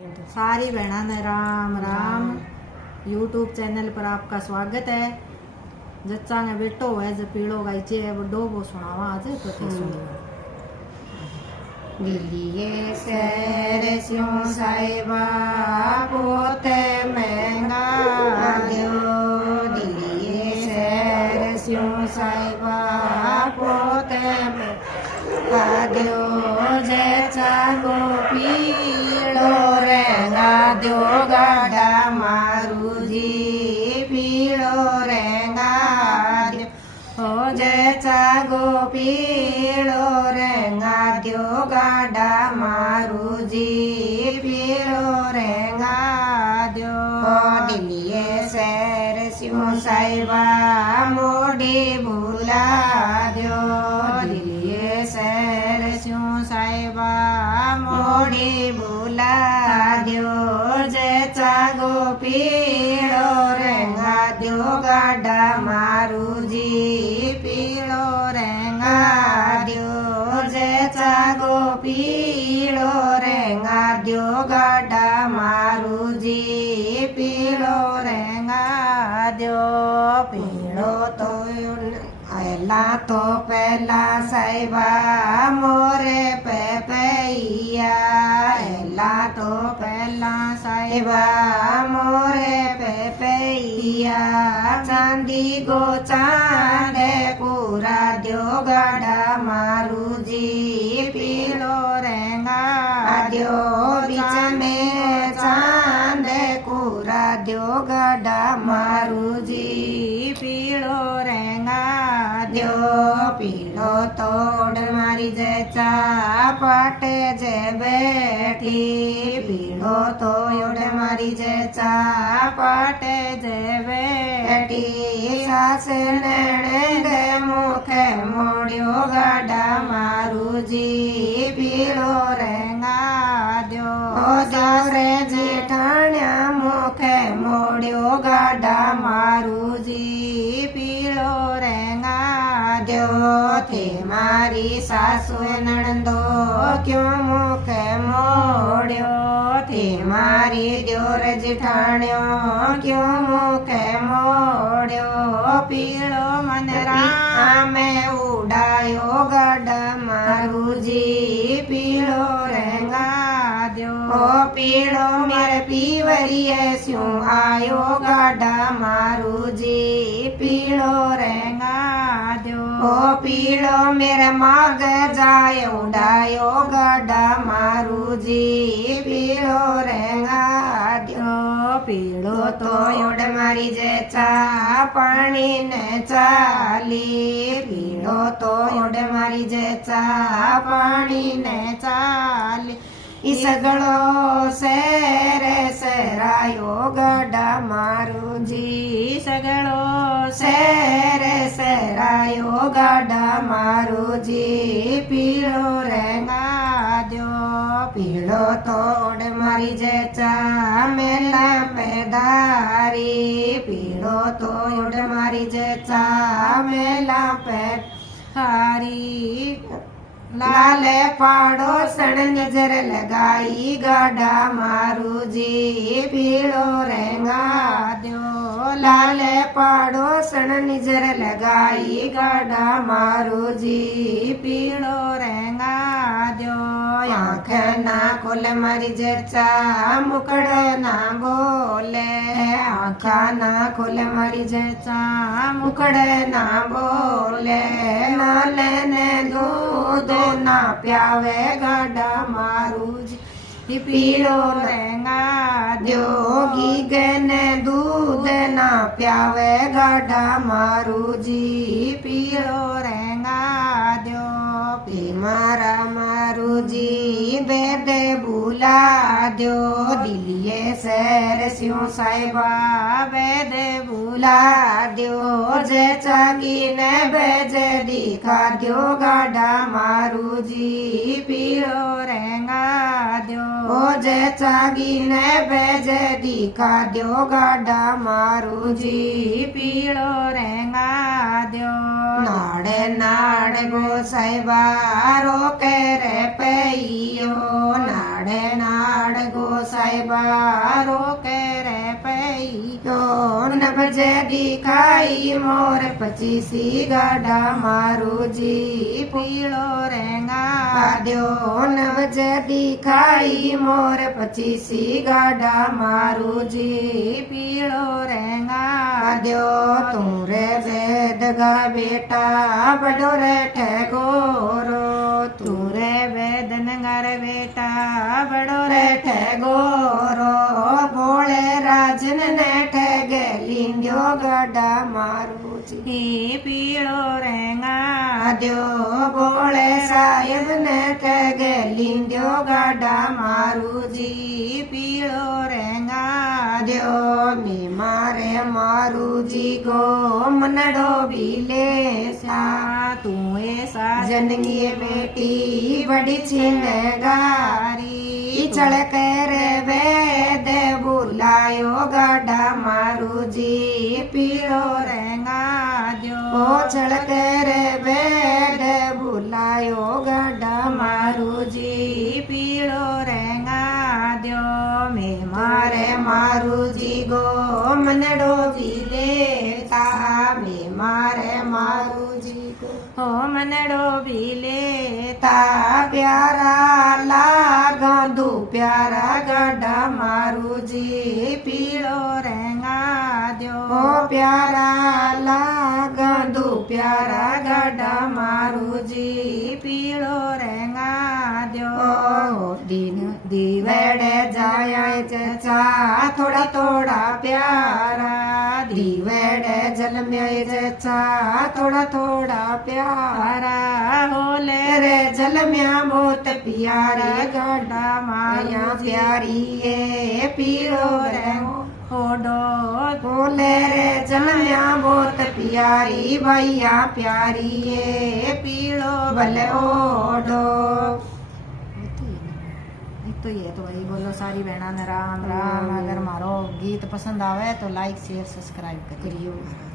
सारी बहना ने राम राम। यूट्यूब चैनल पर आपका स्वागत है। जच्चा ने बेटो है जो पीड़ो गाइचे है बड़ो वो सुनावा आज तो थे सुनियो। दिलिये शहर स्यों साहिबा पोते महंगा दो। दिलिये शहर स्यों साहिबा पोते महंगा दो। जैसा गोपीड़ो रहेगा दो गाड़ा मारू जी पीड़ो रहेगा दो। हो जैसा गोपीड़ो रहेगा दो गाड़ा मारू जी पीड़ो रहेगा दो। दिलिये शहर स्यों साहिबा मोड़ी भूला दो। दिलिये शहर स्यों साहिबा मोड़ी भूला दो। जैसा गोपीड़ो रहेगा दो गाड़ा मारू जी पीड़ो रहेगा दो। जैसा गोपीड़ो रहेगा दो गाड़ा मारू जी पीड़ो रहेगा दो। पीड़ो तो पहला साहिबा मोरे पे पैया। एला तो पहला साहिबा मोरे पे पैया। चांदी गो चांदे पूरा दो गाड़ा मारू जी पीड़ो रहेगा दो। बीच में चांदे पूरा दो गाड़ा मारू जी पीड़ो रहेगा दो। पीड़ो तोड़ मारी जैसा पाटे जे बैठी। पीड़ो तोड़ मारी जैसा पाटे जे बैठी। सास नैणे मुखे मोड़ियो गाड़ा मारू जी पीड़ो रहेगा दो। सारे जेठाण्या मुखे मोड़ियो गाड़ा मारू जी पीड़ो रहेगा दो। थे मारी सासु नणंदो क्यों मुखे मोड़ियो। थे मारी द्योर जेठाण्यो क्यों मुखे मोड़ियो। पीड़ो मन राम उड़ायो गाड़ा मारू जी पीड़ो रहेगा दो। पीड़ो मेरे पीवरिये स्यों आयो गाड़ा मारू जी पीड़ो रहेगा दो। पीड़ो मेरे माग जाए उड़ायो गाड़ा मारू जी पीड़ो रहेगा दो। पीड़ो तो उड़ मारी जैसा पानी ने चाली। पीड़ो तो उड़ मारी जैसा पानी ने चाली। इस गड़ो शेर सहरायो गाड़ा मारू जी। सगड़ो शेर सहरायो गाड़ा मारू जी पीड़ो रहेगा दो। पीड़ो तोड़ मारी जैसा मेला पैदारी। पीड़ो तोड़ मारी जैसा मेला पैदारी। लाले पाड़ो सण नजर लगाई गाड़ा मारू जी पीड़ो रहेगा दो। लाले पाड़ो सण नजर लगाई गाड़ा मारू जी पीड़ो रहेगा दो। आँख ना खोल मारी जैसा मुकड़ ना बोले। आँख ना खोल मारी जैसा मुकड़ ना बोले। ना लेने दूध ना प्यावे गाड़ा मारू जी पीड़ो रहेगा दो। घी गने दूध ना प्यावे गाड़ा मारू जी पीड़ो रहेगा दो। पी मारा मारू जी बेदे भूला दो। दिलिये शहर स्यों साहिबा बेदे भूला दो। जैसा गिने बेजे दिखा दो गाड़ा मारू जी पीड़ो रहेगा दो। जैसा गिने बेजे दिखा दो गाड़ा मारू जी पीड़ो रहेगा दो। नाड़े नाड़ गोसाइबा रोके रे पैयो नाड़े नाड़ गोसाइबा रोके रे पैयो नबजे दिखाई मोर पचीसी गाडा मारू जी पीलो रेंगा आद्यो नबजे दिखाई मोर पचीसी गाडा मारू जी पीलो रेंगा आद्यो तू रे वेद गा बेटा बड़ो रे ठगोरो तू रे वेदन गर बेटा बड़ो रे ठगोरो भोले राजन ने ठगे लिंद्यो गाडा मारू जी पीलो रेंगा आद्यो भोले साहेब ने ठगे लिंद्यो गाडा मारू जी पीलो रेंगा आद्यो मी मारे मारू जी गो मनडो बीले सा तू ऐसा जनगी बेटी बड़ी छिनगारी चढ़ कर वेद बुलायो गाडा मारू जी पीरो रेंगा जो ओ चढ़ कर वेद बुलायो गाडा मारू जी पीलो रेंगा जो में मारे मारू जी गो मनडो भी लेता में मारे मारू जी गो हो मनडो भी लेता ता प्यारा लागंदू प्यारा गाडा मारू जी पीलो रेंगा जो ओ प्यारा लागंदू प्यारा गाडा मारू जी पीलो रेंगा जो ओ दिन दीवड़े जाया चचा थोड़ा थोड़ा प्यारा दीवड़े जल में चचा थोड़ा थोड़ा प्यारा होले रे जल में बहुत प्यारी गाडा माया माया प्यारी है पीरो रे होडो बोले रे जल में बहुत प्यारी भैया प्यारी है पीलो भले ओडो तो ये तो भाई बोलो सारी बहना ने राम राम। अगर मारो गीत पसंद आवे तो लाइक शेयर सब्सक्राइब करियो। करियो।